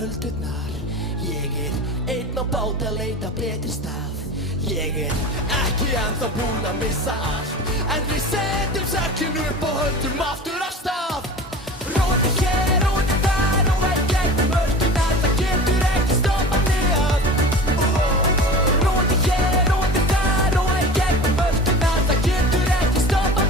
öldurnar. Ég einn á bát að leita betri stað. Ég ekki ennþá búinn að missa allt, en við